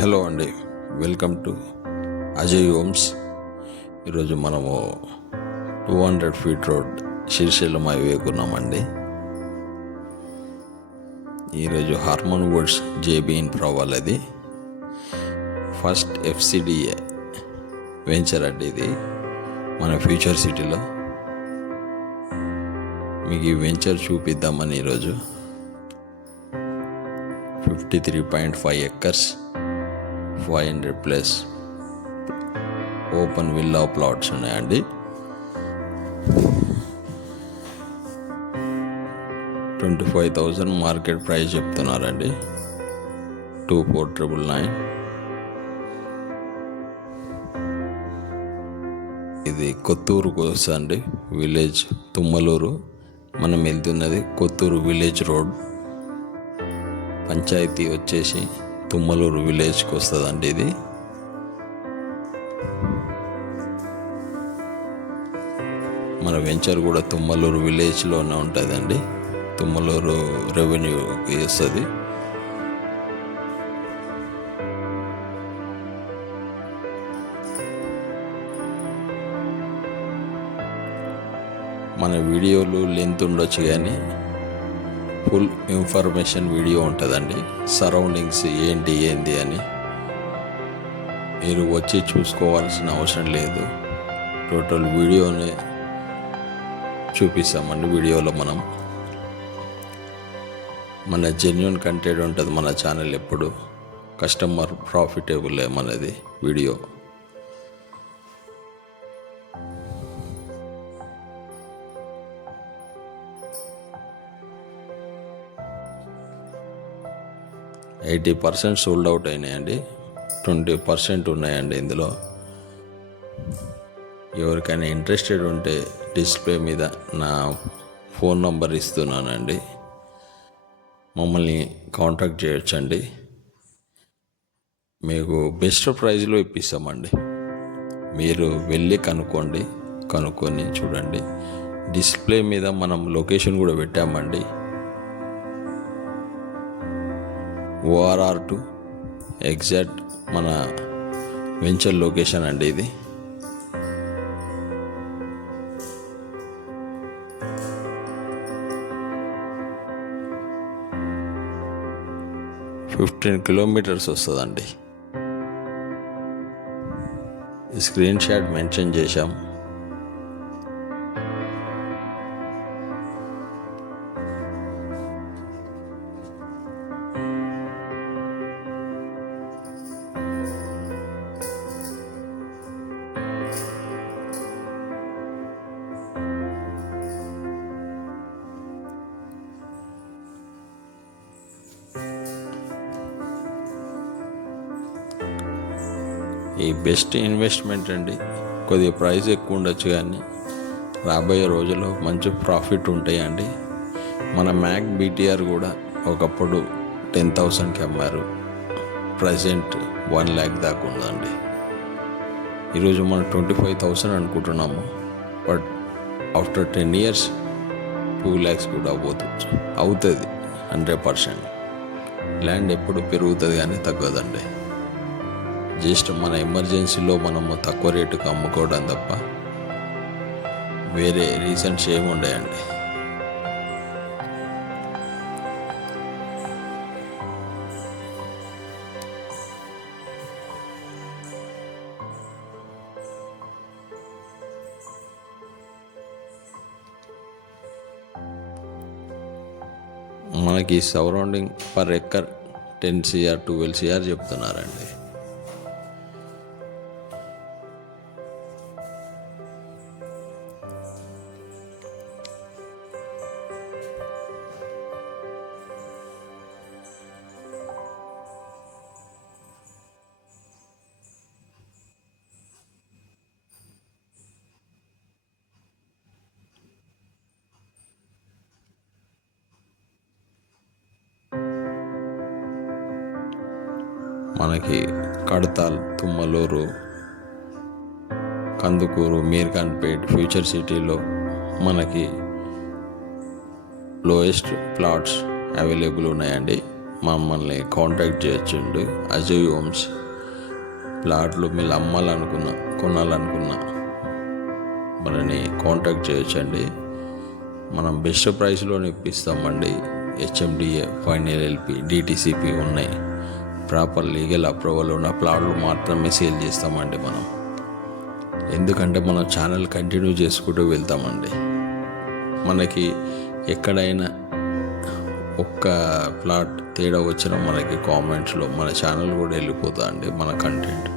Hello అండి, welcome to Ajay homes. ఈరోజు మనము 200 ఫీట్ రోడ్ శ్రీశైలం హైవేకి ఉన్నామండి. ఈరోజు హార్మోన్ వుడ్స్ జేబీ ఇన్ఫ్రా వాళ్ళది ఫస్ట్ FCDA వెంచర్ అండి. ఇది మన ఫ్యూచర్ సిటీలో మీకు ఈ వెంచర్ చూపిద్దామని ఈరోజు 53.5 acres 500+ ఓపెన్ విల్లా ప్లాట్స్ ఉన్నాయండి. 25,000 మార్కెట్ ప్రైస్ చెప్తున్నారండి. 24,999. ఇది కొత్తూరు కోసం అండి, విలేజ్ తుమ్మలూరు. మనం వెళ్తున్నది కొత్తూరు విలేజ్ రోడ్. పంచాయతీ వచ్చేసి తుమ్మలూరు విలేజ్కి వస్తుందండి. ఇది మన వెంచర్ కూడా తుమ్మలూరు విలేజ్లోనే ఉంటుందండి. తుమ్మలూరు రెవెన్యూకి వస్తుంది. మన వీడియోలు లెంత్ ఉండొచ్చు కానీ ఫుల్ ఇన్ఫర్మేషన్ వీడియో ఉంటుందండి. సరౌండింగ్స్ ఏంటి అని మీరు వచ్చి చూసుకోవాల్సిన అవసరం లేదు. టోటల్ వీడియోని చూపిస్తామండి. వీడియోలో మన జెన్యూన్ కంటెంట్ ఉంటుంది. మన ఛానల్ ఎప్పుడు కస్టమర్ ప్రాఫిటబుల్ మనది వీడియో. %80 సోల్డ్ అవుట్ అయినాయండి. 20% ఉన్నాయండి ఇందులో. ఎవరికైనా ఇంట్రెస్టెడ్ ఉంటే డిస్ప్లే మీద నా ఫోన్ నంబర్ ఇస్తున్నానండి, మమ్మల్ని కాంటాక్ట్ చేయొచ్చండి. మీకు బెస్ట్ ప్రైస్లో ఇప్పిస్తామండి. మీరు వెళ్ళి కనుక్కొని చూడండి. డిస్ప్లే మీద మనం లొకేషన్ కూడా పెట్టామండి. ORR 2 ఎగ్జాక్ట్ మన వెంచర్ లొకేషన్ అండి. ఇది $15 kilometers వస్తుందండి. స్క్రీన్ షాట్ మెన్షన్ చేశాం. ఈ బెస్ట్ ఇన్వెస్ట్మెంట్ అండి. కొద్దిగా ప్రైస్ ఎక్కువ ఉండొచ్చు కానీ రాబోయే రోజుల్లో మంచి ప్రాఫిట్ ఉంటాయండి. మన మ్యాక్ BTR కూడా ఒకప్పుడు 10,000కి అమ్మారు. ప్రజెంట్ 1 lakh దాకా ఉందండి. ఈరోజు మనం 25,000 అనుకుంటున్నాము. బట్ ఆఫ్టర్ 10 years 2 lakhs కూడా అవుతుంది 100%. ల్యాండ్ ఎప్పుడు పెరుగుతుంది కానీ తగ్గదండి. జస్ట్ మన ఎమర్జెన్సీలో మనము తక్కువ రేటుకి అమ్ముకోవడం తప్ప వేరే రీజన్స్ ఏమి ఉండయండి. మనకి surrounding per acre 10 CR 12 CR చెప్తున్నారండి. మనకి కడతాల్, తుమ్మలూరు, కందుకూరు, మీర్ఖాన్పేట్ ఫ్యూచర్ సిటీలో మనకి లోయెస్ట్ ప్లాట్స్ అవైలబుల్ ఉన్నాయండి. మమ్మల్ని కాంటాక్ట్ చేయొచ్చండి. అజయ్ హోమ్స్. ప్లాట్లు మీరు అమ్మాలనుకున్నా, కొనాలనుకున్నా మనని కాంటాక్ట్ చేయొచ్చండి. మనం బెస్ట్ ప్రైస్లో ఇప్పిస్తామండి. హెచ్ఎండిఏ, ఫైనల్ ఎల్పి, డిటిసిపి ఉన్నాయి. ప్రాపర్ లీగల్ అప్రూవల్ ఉన్న ప్లాట్లు మాత్రమే సేల్ చేస్తామండి మనం. ఎందుకంటే మనం ఛానల్ కంటిన్యూ చేసుకుంటూ వెళ్తామండి. మనకి ఎక్కడైనా ఒక్క ప్లాట్ తేడా వచ్చినా మనకి కామెంట్స్లో మన ఛానల్ కూడా వెళ్ళిపోతా అండి. మన కంటెంట్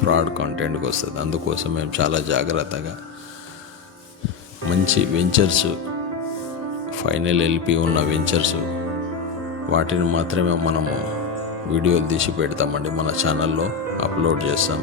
ఫ్రాడ్ కంటెంట్కి వస్తుంది. అందుకోసం మేము చాలా జాగ్రత్తగా మంచి వెంచర్స్, ఫైనల్ ఎల్పి ఉన్న వెంచర్స్ వాటిని మాత్రమే మనము వీడియోలు తీసి పెడతామండి. మన ఛానల్లో అప్లోడ్ చేస్తాం.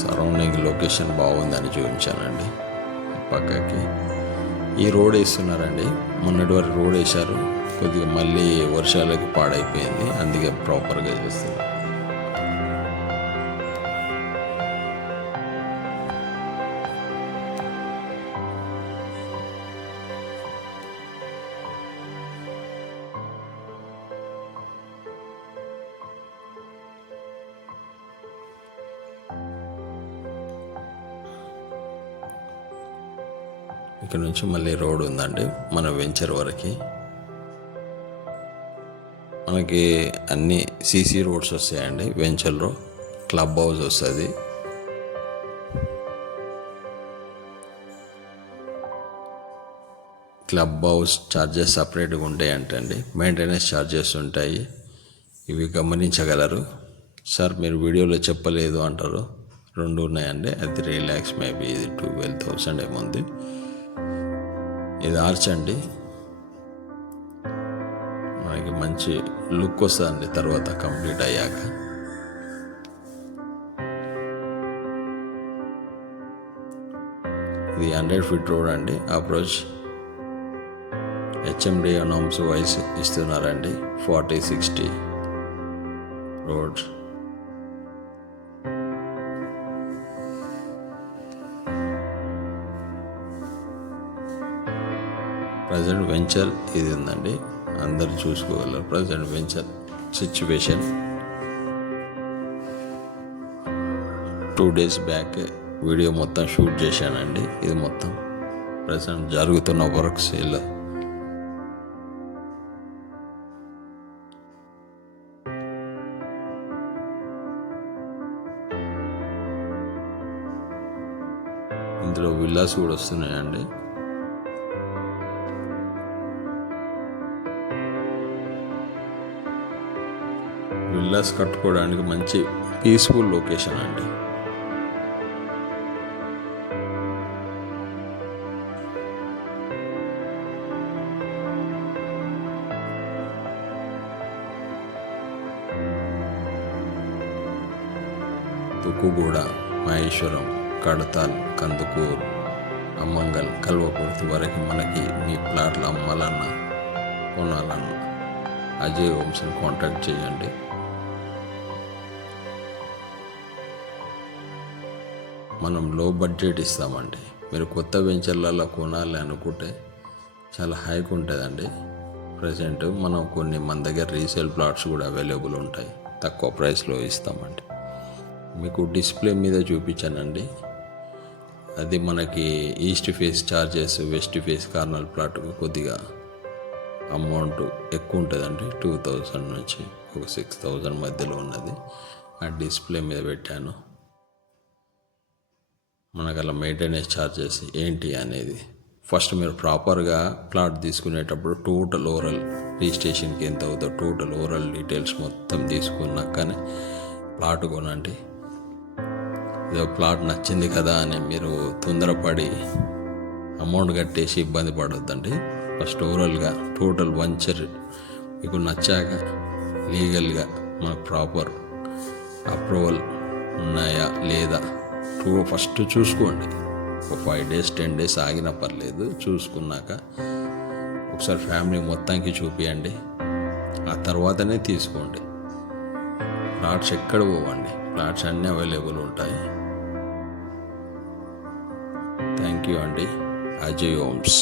సరౌండింగ్ లొకేషన్ బాగుందని చూపించానండి. పక్కకి ఈ రోడ్ వేస్తున్నారండి. మొన్నటి వరకు రోడ్ వేశారు, కొద్దిగా మళ్ళీ వర్షాలకి పాడైపోయింది, అందుకే ప్రాపర్గా చేస్తారు. ఇక్కడ నుంచి మళ్ళీ రోడ్ ఉందండి మన వెంచర్ వరకు. మనకి అన్ని సీసీ రోడ్స్ వస్తాయండి వెంచర్లో. క్లబ్ హౌస్ వస్తుంది. క్లబ్ హౌస్ ఛార్జెస్ సపరేట్గా ఉంటాయి అంటండి. మెయింటెనెన్స్ ఛార్జెస్ ఉంటాయి, ఇవి గమనించగలరు. సార్ మీరు వీడియోలో చెప్పలేదు అంటారు. 2 ఉన్నాయండి. అది 3 lakhs మేబీ, ఇది 12,000 ఏముంది. ఇది ఆర్చ్ అండి. మనకి మంచి లుక్ వస్తుందండి తర్వాత కంప్లీట్ అయ్యాక. ఇది 100 feet రోడ్ అండి. అప్రోచ్ హెచ్ఎండి నామ్స్ వైస్ ఇస్తున్నారండి. 40-60 రోడ్. ప్రజెంట్ వెంచర్ ఇది ఉందండి, అందరు చూసుకోగలరు. Present venture situation 2 days back video మొత్తం షూట్ చేశానండి. ఇది మొత్తం ప్రజెంట్ జరుగుతున్న వర్క్స్. ఇలా ఇందులో విల్లాస్ కూడా వస్తున్నాయండి. విల్లాస్ కట్టుకోవడానికి మంచి పీస్ఫుల్ లొకేషన్ అండి. తుక్కుగూడ, మహేశ్వరం, కడతాల్, కందుకూరు, అమ్మంగల్, కల్వకుర్తి వరకు మనకి మీ ప్లాట్లు అమ్మాలన్నా కొనాలన్నా అజయ్ హోమ్స్ని కాంటాక్ట్ చేయండి. మనం లో బడ్జెట్ ఇస్తామండి. మీరు కొత్త వెంచర్లలో కొనాలి అనుకుంటే చాలా హైక్ ఉంటుందండి. ప్రజెంట్ మనం మన దగ్గర రీసేల్ ప్లాట్స్ కూడా అవైలబుల్ ఉంటాయి, తక్కువ ప్రైస్లో ఇస్తామండి. మీకు డిస్ప్లే మీద చూపించానండి. అది మనకి east face charges, west face corner ప్లాట్కు కొద్దిగా అమౌంట్ ఎక్కువ ఉంటుందండి. 2,000 నుంచి ఒక 6,000 మధ్యలో ఉన్నది. ఆ డిస్ప్లే మీద పెట్టాను. మనకు అలా మెయింటెనెన్స్ ఛార్జెస్ ఏంటి అనేది ఫస్ట్ మీరు ప్రాపర్గా ప్లాట్ తీసుకునేటప్పుడు టోటల్ ఓవరాల్ రిజిస్ట్రేషన్కి ఎంత అవుతుందో టోటల్ ఓవరాల్ డీటెయిల్స్ మొత్తం తీసుకున్నాకనే ప్లాట్ కొనండి. ఏదో ప్లాట్ నచ్చింది కదా అని మీరు తొందరపడి అమౌంట్ కట్టేసి ఇబ్బంది పడొద్దండి. ఫస్ట్ ఓవరాల్గా టోటల్ వెంచర్ మీకు నచ్చాక లీగల్గా మనకు ప్రాపర్ అప్రూవల్ ఉన్నాయా లేదా ఫస్ట్ చూసుకోండి. ఒక 5 days 10 days ఆగినా పర్లేదు. చూసుకున్నాక ఒకసారి ఫ్యామిలీ మొత్తానికి చూపియండి. ఆ తర్వాతనే తీసుకోండి. ప్లాట్స్ ఎక్కడ పోవండి, ప్లాట్స్ అన్నీ అవైలబుల్ ఉంటాయి. థ్యాంక్ యూ అండి. అజయ్ హోమ్స్.